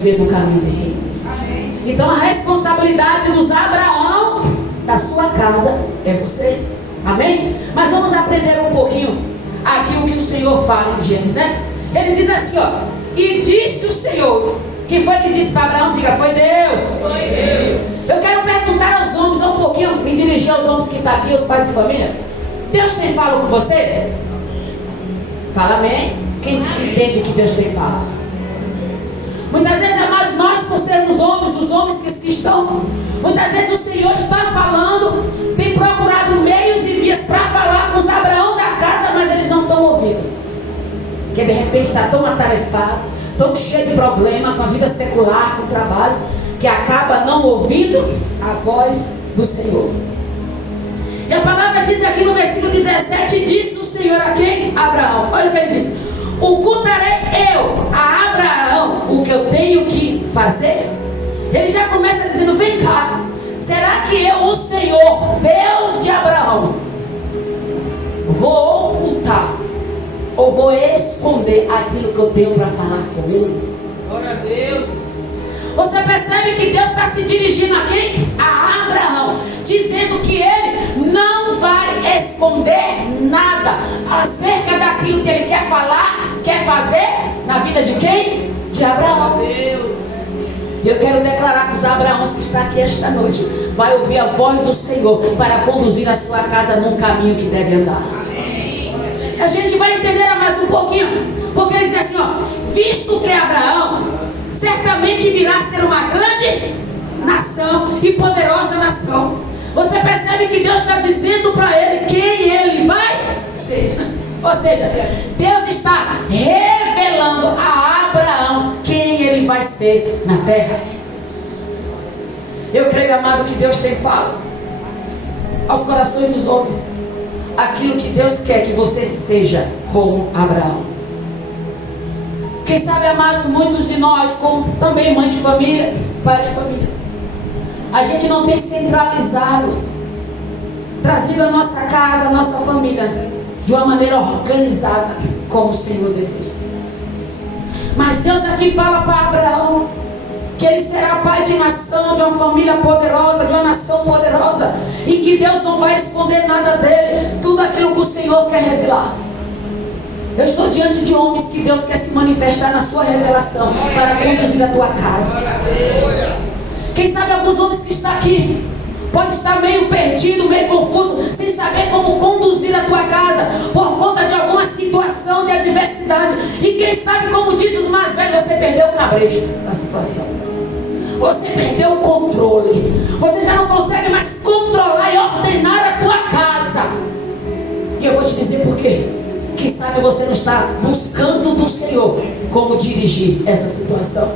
no caminho do Senhor. Então a responsabilidade dos Abraão da sua casa é você. Amém? Mas vamos aprender um pouquinho aqui o que o Senhor fala em Gênesis, né? Ele diz assim, ó: e disse o Senhor. Quem foi que disse para Abraão? Diga, foi Deus. Foi Deus. Eu quero perguntar aos homens um pouquinho, me dirigir aos homens que estão aqui, os pais de família. Deus tem fala com você? Fala amém? Quem entende que Deus tem fala? Muitas vezes, amados, nós por sermos homens, os homens que estão, muitas vezes o Senhor está falando, tem procurado meios e vias para falar com os Abraão da casa, mas eles não estão ouvindo. Porque de repente está tão atarefado, tão cheio de problema com a vida secular, com o trabalho, que acaba não ouvindo a voz do Senhor. E a palavra diz aqui no versículo 17, disse o Senhor a quem? Abraão. Olha o que ele diz: ocultarei eu a Abraão o que eu tenho que fazer? Ele já começa dizendo: vem cá, será que eu, o Senhor, Deus de Abraão, vou ocultar ou vou esconder aquilo que eu tenho para falar com ele? Glória a Deus. Você percebe que Deus está se dirigindo a quem? A Abraão, dizendo que ele não vai esconder nada acerca daquilo que ele quer falar, quer fazer na vida de quem? De Abraão. Deus. Eu quero declarar que os Abraãos que estão aqui esta noite vai ouvir a voz do Senhor para conduzir a sua casa num caminho que deve andar. Amém. A gente vai entender mais um pouquinho, porque ele diz assim, ó: visto que Abraão certamente virá a ser uma grande nação e poderosa nação. Você percebe que Deus está dizendo para ele quem ele vai ser. Ou seja, Deus está revelando a Abraão quem ele vai ser na terra. Eu creio, amado, que Deus tem falado aos corações dos homens aquilo que Deus quer que você seja como Abraão. Quem sabe, amados, muitos de nós, como também mãe de família, pai de família, a gente não tem centralizado, trazido a nossa casa, a nossa família de uma maneira organizada, como o Senhor deseja. Mas Deus aqui fala para Abraão que ele será pai de nação, de uma família poderosa, de uma nação poderosa, e que Deus não vai esconder nada dele, tudo aquilo que o Senhor quer revelar. Eu estou diante de homens que Deus quer se manifestar na sua revelação para conduzir a tua casa. Quem sabe alguns homens que estão aqui pode estar meio perdido, meio confuso, sem saber como conduzir a tua casa por conta de alguma situação de adversidade. E quem sabe, como diz os mais velhos, você perdeu o cabresto da situação. Você perdeu o controle. Você já não consegue mais controlar e ordenar a tua casa. E eu vou te dizer por quê. Quem sabe você não está buscando do Senhor como dirigir essa situação.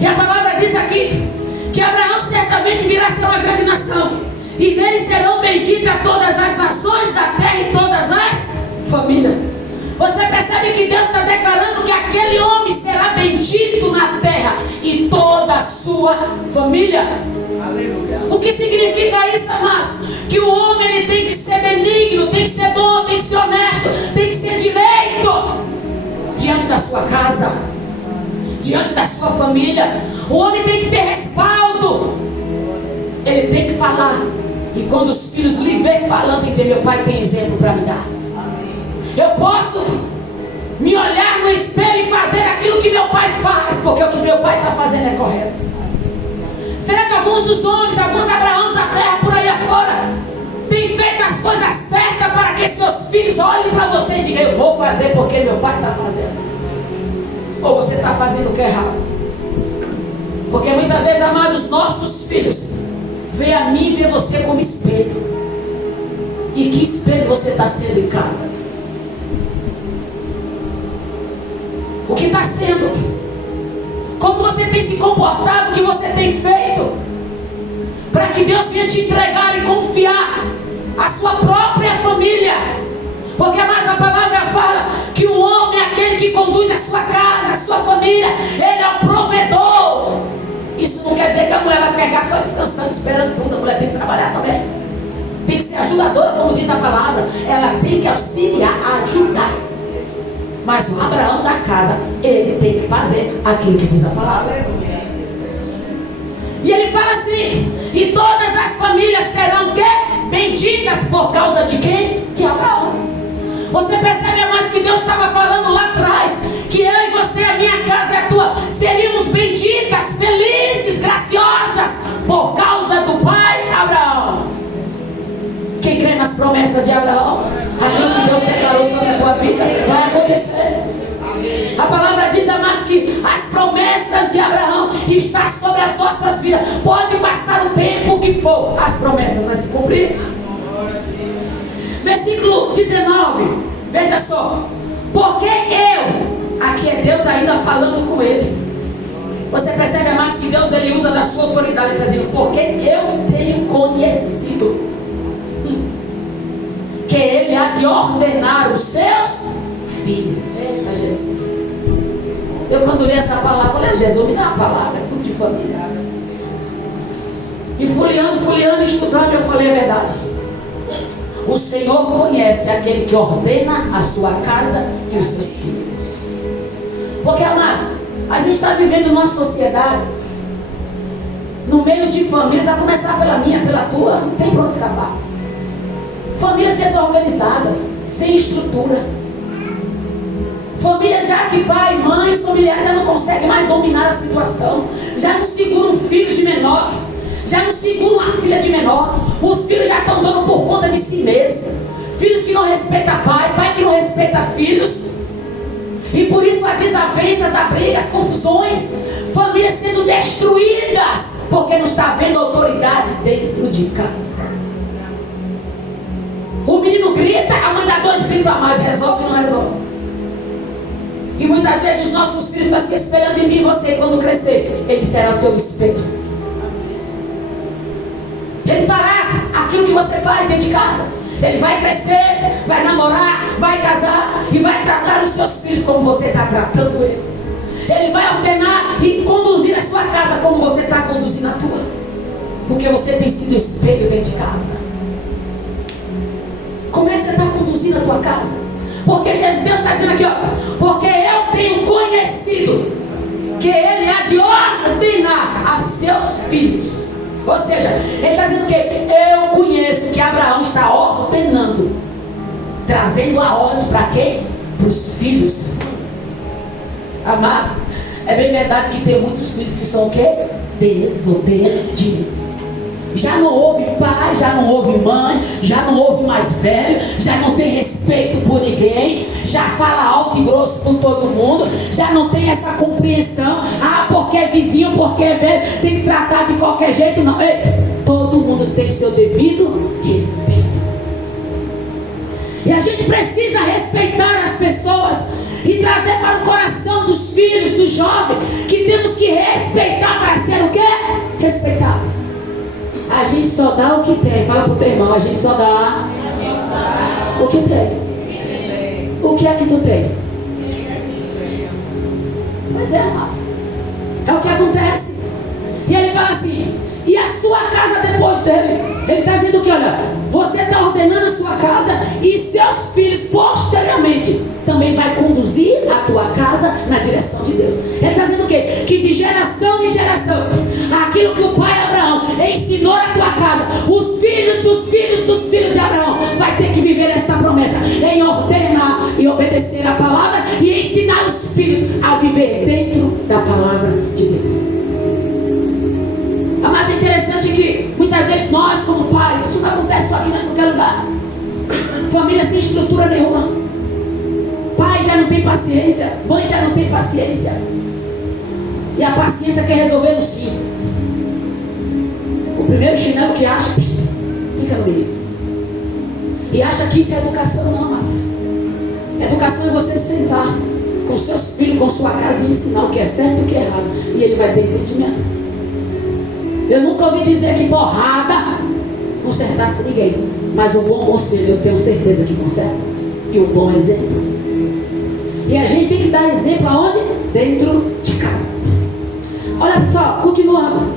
E a palavra diz aqui que Abraão certamente virá a ser uma grande nação, e nele serão benditas todas as nações da terra e todas as famílias. Você percebe que Deus está declarando que aquele homem será bendito na terra e toda a sua família. Aleluia. O que significa isso, amados? Que o homem ele tem que ser benigno, tem que ser bom, tem que ser honesto, tem que ser direito diante da sua casa, diante da sua família. O homem tem que ter respaldo. Ele tem que falar. E quando os filhos lhe verem falando, tem que dizer: meu pai tem exemplo para me dar. Eu posso me olhar no espelho e fazer aquilo que meu pai faz, porque o que meu pai está fazendo é correto. Será que alguns dos homens, alguns Abraãos da terra por aí afora, têm feito as coisas certas para que seus filhos olhem para você e digam: eu vou fazer porque meu pai está fazendo? Ou você está fazendo o que é errado? Porque muitas vezes, amados, nossos filhos veem a mim e veem você como espelho. E que espelho você está sendo em casa? O que está sendo? Como você tem se comportado? O que você tem feito? Para que Deus venha te entregar e confiar a sua própria família. Porque mais a palavra fala que o homem é aquele que conduz a sua casa, a sua família. Ele é o provedor. Isso não quer dizer que a mulher vai ficar em casa só descansando, esperando tudo. A mulher tem que trabalhar também. Tem que ser ajudadora, como diz a palavra. Ela tem que auxiliar, ajudar. Mas o Abraão da casa, ele tem que fazer aquilo que diz a palavra. E ele fala assim: e todas as famílias serão quê? Benditas por causa de quem? De Abraão. Você percebe, mais que Deus estava falando lá atrás, que eu e você, a minha casa e a tua, seríamos benditas, felizes, graciosas, por causa do pai Abraão. Quem crê nas promessas de Abraão, aquilo que Deus declarou sobre a tua vida, vai acontecer. A palavra diz, amados, que as promessas de Abraão estão sobre as nossas vidas. Pode passar o tempo que for, as promessas vão se cumprir. Versículo 19, veja só. Porque eu, aqui é Deus ainda falando com ele. Você percebe, amados, que Deus ele usa da sua autoridade, dizendo: porque eu tenho conhecido que ele há de ordenar os seus filhos. Eita Jesus. Eu quando li essa palavra, falei: Jesus, me dá a palavra, tudo de família. E folheando, estudando, eu falei: é verdade. O Senhor conhece aquele que ordena a sua casa e os seus filhos. Porque, amados, a gente está vivendo numa sociedade, no meio de famílias, a começar pela minha, pela tua, não tem para onde escapar. Famílias desorganizadas, sem estrutura. Famílias já que pai, mãe, os familiares já não conseguem mais dominar a situação. Já não seguram um filho de menor. Já não seguram uma filha de menor. Os filhos já estão dando por conta de si mesmo. Filhos que não respeitam pai, pai que não respeita filhos. E por isso há desavenças, há brigas, confusões. Famílias sendo destruídas, porque não está havendo autoridade dentro de casa. O menino grita, a mãe dá 2 gritos a mais, resolve ou não resolve? E muitas vezes os nossos filhos estão se espelhando em mim e você. Quando crescer, ele será o teu espelho. Ele fará aquilo que você faz dentro de casa. Ele vai crescer, vai namorar, vai casar e vai tratar os seus filhos como você está tratando ele. Ele vai ordenar e conduzir a sua casa como você está conduzindo a tua. Porque você tem sido espelho dentro de casa. Como é que você está conduzindo a tua casa? Porque Deus está dizendo aqui, ó: porque eu tenho conhecido que ele há de ordenar a seus filhos. Ou seja, ele está dizendo que eu conheço que Abraão está ordenando, trazendo a ordem para quem? Para os filhos. Amados, é bem verdade que tem muitos filhos que são o quê? Desobedientes. Já não houve pai, já não houve mãe, já não houve mais velho, já não tem respeito por ninguém, já fala alto e grosso com todo mundo, já não tem essa compreensão. Ah, porque é vizinho, porque é velho, tem que tratar de qualquer jeito. Não, ei, todo mundo tem seu devido respeito. E a gente precisa respeitar as pessoas e trazer para o coração dos filhos, dos jovens, que temos que respeitar para ser o quê? Respeitado. A gente só dá o que tem. Fala para o teu irmão: a gente só dá o que tem. O que é que tu tem? Pois é, massa. É o que acontece. E ele fala assim: e a sua casa depois dele? Ele está dizendo que, olha, você está ordenando a sua casa e seus filhos posteriormente também vai conduzir a tua casa na direção de Deus. Ele está dizendo o quê? Que de geração em geração, aquilo que o pai Abraão ensinou na tua casa, os filhos dos filhos dos filhos de Abraão vai ter que viver esta promessa em ordenar e obedecer a palavra e ensinar os filhos a viver dentro da palavra de Deus. Mas é interessante que muitas vezes nós, como pais, isso não acontece só aqui em qualquer lugar. Família sem estrutura nenhuma. Pai já não tem paciência, mãe já não tem paciência. E a paciência quer resolver no sim. O primeiro chinelo que acha, fica no menino. E acha que isso é educação, não, mas educação é você sentar com seus filhos, com sua casa e ensinar o que é certo e o que é errado. E ele vai ter entendimento. Eu nunca ouvi dizer que porrada consertasse ninguém. Mas o bom conselho eu tenho certeza que conserta. E o bom exemplo. E a gente tem que dar exemplo aonde? Dentro de casa. Olha pessoal, continuando.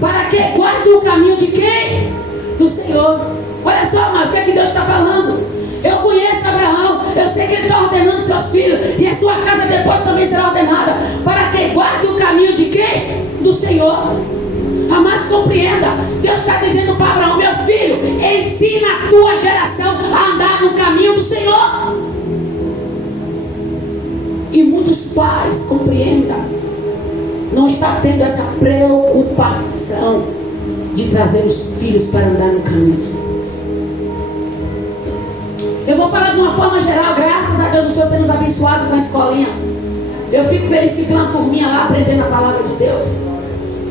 Para que guarde o caminho de quem? Do Senhor. Olha só, mas o que é que Deus está falando? Eu conheço a Abraão. Eu sei que ele está ordenando seus filhos. E a sua casa depois também será ordenada. Para que guarde o caminho de quem? Do Senhor. Mas compreenda, Deus está dizendo para Abraão: meu filho, ensina a tua geração a andar no caminho do Senhor. E muitos pais, compreenda, não está tendo essa preocupação de trazer os filhos para andar no caminho. Eu vou falar de uma forma geral. Graças a Deus o Senhor tem nos abençoado com a escolinha. Eu fico feliz que tem uma turminha lá aprendendo a palavra de Deus.